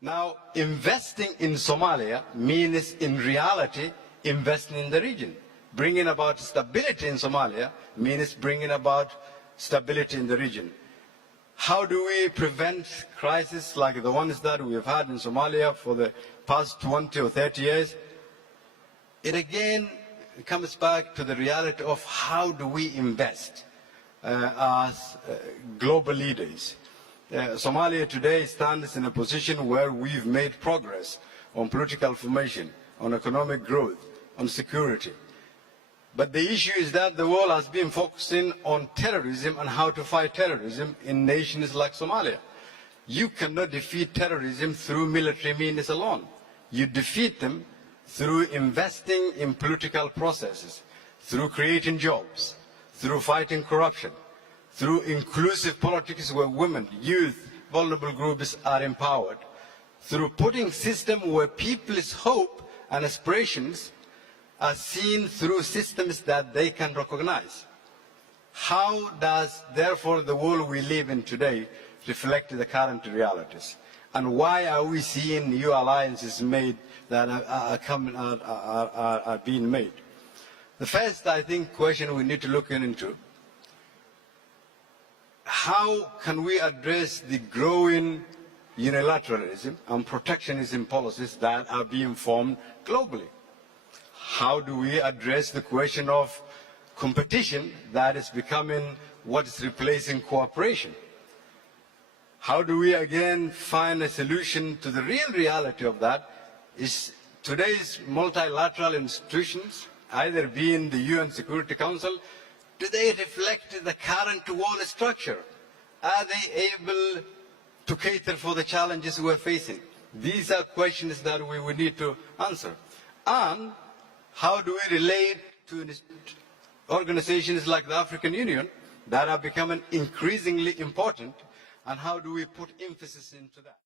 Now, investing in Somalia means, in reality, investing in the region. Bringing about stability in Somalia means bringing about stability in the region. How do we prevent crises like the ones that we have had in Somalia for the past 20 or 30 years? It again comes back to the reality of how do we invest as global leaders. Somalia today stands in a position where we've made progress on political formation, on economic growth, on security. But the issue is that the world has been focusing on terrorism and how to fight terrorism in nations like Somalia. You cannot defeat terrorism through military means alone. You defeat them through investing in political processes, through creating jobs, through fighting corruption, through inclusive politics where women, youth, vulnerable groups are empowered, through putting systems where people's hope and aspirations are seen through systems that they can recognize. How does, therefore, the world we live in today reflect the current realities? And why are we seeing new alliances made that are being made? The first, I think, question we need to look into: how can we address the growing unilateralism and protectionism policies that are being formed globally? How do we address the question of competition that is becoming what is replacing cooperation? How do we again find a solution to the real reality of that? Is today's multilateral institutions, either being the UN Security Council, do they reflect the current world structure? Are they able to cater for the challenges we're facing? These are questions that we will need to answer. And how do we relate to organizations like the African Union that are becoming increasingly important, and how do we put emphasis into that?